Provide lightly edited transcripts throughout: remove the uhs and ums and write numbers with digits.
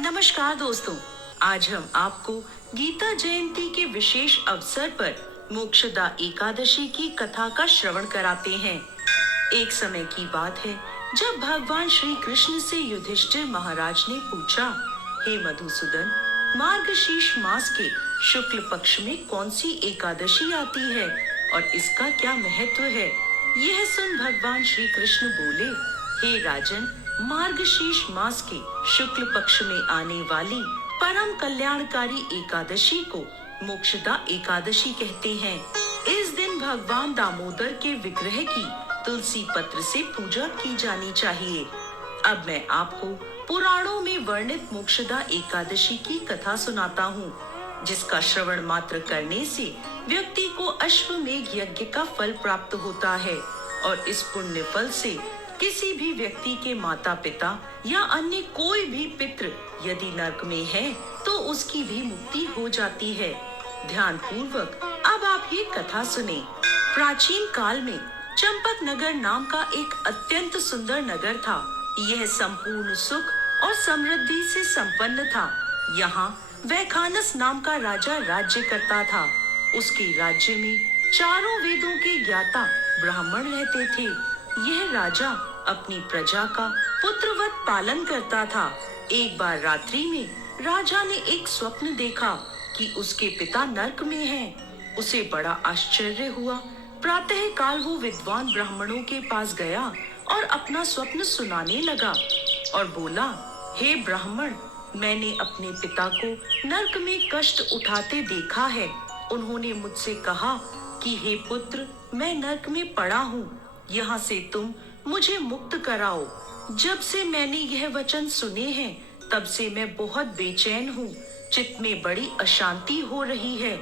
नमस्कार दोस्तों, आज हम आपको गीता जयंती के विशेष अवसर पर मोक्षदा एकादशी की कथा का श्रवण कराते हैं। एक समय की बात है जब भगवान श्री कृष्ण से युधिष्ठिर महाराज ने पूछा, हे मधुसूदन, मार्गशीर्ष मास के शुक्ल पक्ष में कौन सी एकादशी आती है और इसका क्या महत्व है। यह सुन भगवान श्री कृष्ण बोले, हे राजन, मार्गशीर्ष मास के शुक्ल पक्ष में आने वाली परम कल्याणकारी एकादशी को मोक्षदा एकादशी कहते हैं। इस दिन भगवान दामोदर के विग्रह की तुलसी पत्र से पूजा की जानी चाहिए। अब मैं आपको पुराणों में वर्णित मोक्षदा एकादशी की कथा सुनाता हूँ, जिसका श्रवण मात्र करने से व्यक्ति को अश्वमेध यज्ञ का फल प्राप्त होता है और इस पुण्य फल से किसी भी व्यक्ति के माता पिता या अन्य कोई भी पितृ यदि नरक में है तो उसकी भी मुक्ति हो जाती है। ध्यान पूर्वक अब आप ये कथा सुने। प्राचीन काल में चंपक नगर नाम का एक अत्यंत सुंदर नगर था। यह संपूर्ण सुख और समृद्धि से संपन्न था। यहाँ वैखानस नाम का राजा राज्य करता था। उसके राज्य में चारों वेदों के ज्ञाता ब्राह्मण रहते थे। यह राजा अपनी प्रजा का पुत्रवत पालन करता था। एक बार रात्रि में राजा ने एक स्वप्न देखा कि उसके पिता नरक में हैं। उसे बड़ा आश्चर्य हुआ। प्रातः काल वो विद्वान ब्राह्मणों के पास गया और अपना स्वप्न सुनाने लगा और बोला, हे ब्राह्मण, मैंने अपने पिता को नरक में कष्ट उठाते देखा है। उन्होंने मुझसे कहा कि हे पुत्र, मैं नरक में पड़ा हूँ, यहाँ से तुम मुझे मुक्त कराओ। जब से मैंने यह वचन सुने हैं तब से मैं बहुत बेचैन हूँ। चित्त में बड़ी अशांति हो रही है।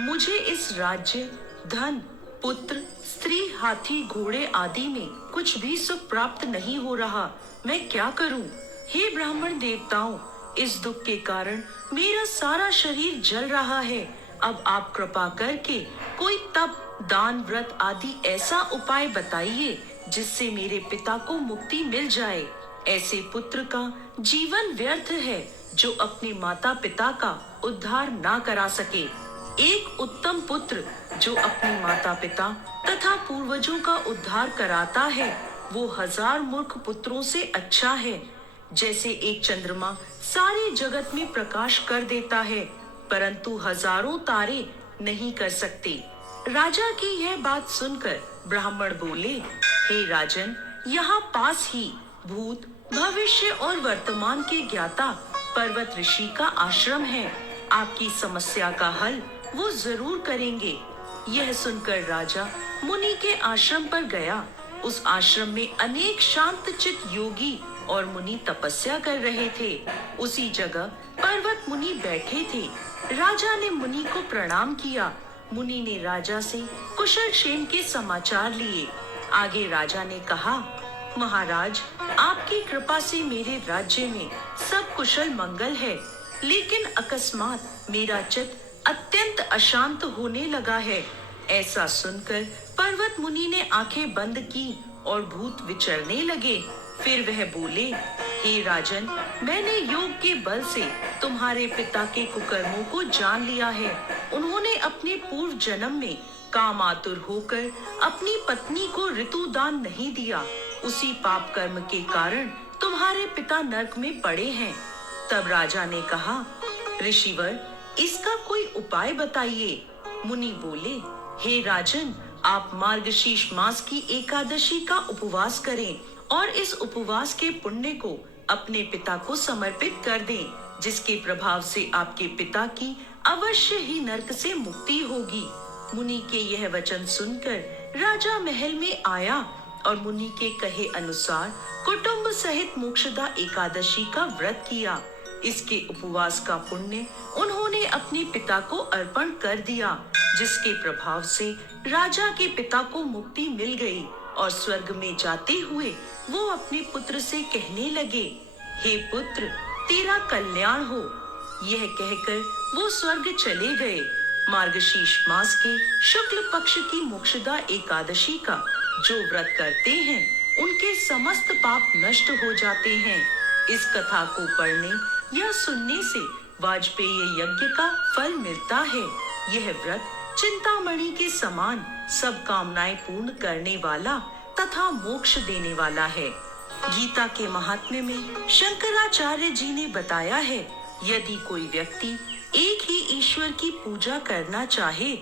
मुझे इस राज्य, धन, पुत्र, स्त्री, हाथी, घोड़े आदि में कुछ भी सुख प्राप्त नहीं हो रहा। मैं क्या करूँ? हे ब्राह्मण देवताओं, इस दुख के कारण मेरा सारा शरीर जल रहा है। अब आप कृपा करके कोई तप, दान, व्रत आदि ऐसा उपाय बताइए जिससे मेरे पिता को मुक्ति मिल जाए। ऐसे पुत्र का जीवन व्यर्थ है जो अपने माता पिता का उद्धार ना करा सके। एक उत्तम पुत्र जो अपने माता पिता तथा पूर्वजों का उद्धार कराता है वो 1000 मूर्ख पुत्रों से अच्छा है। जैसे एक चंद्रमा सारे जगत में प्रकाश कर देता है परंतु हजारों तारे नहीं कर सकते। राजा की यह बात सुनकर ब्राह्मण बोले, हे राजन, यहाँ पास ही भूत, भविष्य और वर्तमान के ज्ञाता पर्वत ऋषि का आश्रम है। आपकी समस्या का हल वो जरूर करेंगे। यह सुनकर राजा मुनि के आश्रम पर गया। उस आश्रम में अनेक शांत चित्त योगी और मुनि तपस्या कर रहे थे। उसी जगह पर्वत मुनि बैठे थे। राजा ने मुनि को प्रणाम किया। मुनि ने राजा से कुशल क्षेम के समाचार लिए। आगे राजा ने कहा, महाराज, आपकी कृपा से मेरे राज्य में सब कुशल मंगल है, लेकिन अकस्मात मेरा चित्त अत्यंत अशांत होने लगा है। ऐसा सुनकर पर्वत मुनि ने आंखें बंद की और भूत विचरने लगे। फिर वह बोले, हे राजन, मैंने योग के बल से तुम्हारे पिता के कुकर्मों को जान लिया है। उन्होंने अपने पूर्व जन्म में काम आतुर होकर अपनी पत्नी को ऋतुदान नहीं दिया। उसी पाप कर्म के कारण तुम्हारे पिता नरक में पड़े हैं। तब राजा ने कहा, ऋषिवर, इसका कोई उपाय बताइए। मुनि बोले, हे राजन, आप मार्गशीर्ष मास की एकादशी का उपवास करें और इस उपवास के पुण्य को अपने पिता को समर्पित कर दें, जिसके प्रभाव से आपके पिता की अवश्य ही नरक से मुक्ति होगी। मुनि के यह वचन सुनकर राजा महल में आया और मुनि के कहे अनुसार कुटुंब सहित मोक्षदा एकादशी का व्रत किया। इसके उपवास का पुण्य उन्होंने अपने पिता को अर्पण कर दिया, जिसके प्रभाव से राजा के पिता को मुक्ति मिल गई और स्वर्ग में जाते हुए वो अपने पुत्र से कहने लगे, हे पुत्र, तेरा कल्याण हो। यह कहकर वो स्वर्ग चले गए। मार्गशीर्ष मास के शुक्ल पक्ष की मोक्षदा एकादशी का जो व्रत करते हैं उनके समस्त पाप नष्ट हो जाते हैं। इस कथा को पढ़ने यह सुनने से वाजपेयी यज्ञ का फल मिलता है। यह व्रत चिंतामणि के समान सब कामनाएं पूर्ण करने वाला तथा मोक्ष देने वाला है। गीता के महात्म्य में शंकराचार्य जी ने बताया है, यदि कोई व्यक्ति एक ही ईश्वर की पूजा करना चाहे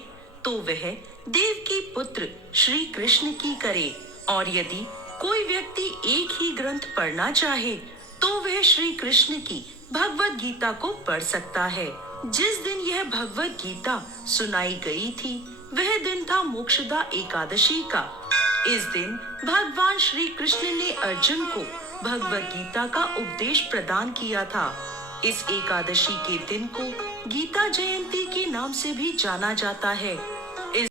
तो वह देव की पुत्र श्री कृष्ण की करे, और यदि कोई व्यक्ति एक ही ग्रंथ पढ़ना चाहे तो वह श्री कृष्ण की भगवत गीता को पढ़ सकता है। जिस दिन यह भगवत गीता सुनाई गई थी वह दिन था मोक्षदा एकादशी का। इस दिन भगवान श्री कृष्ण ने अर्जुन को भगवत गीता का उपदेश प्रदान किया था। इस एकादशी के दिन को गीता जयंती के नाम से भी जाना जाता है।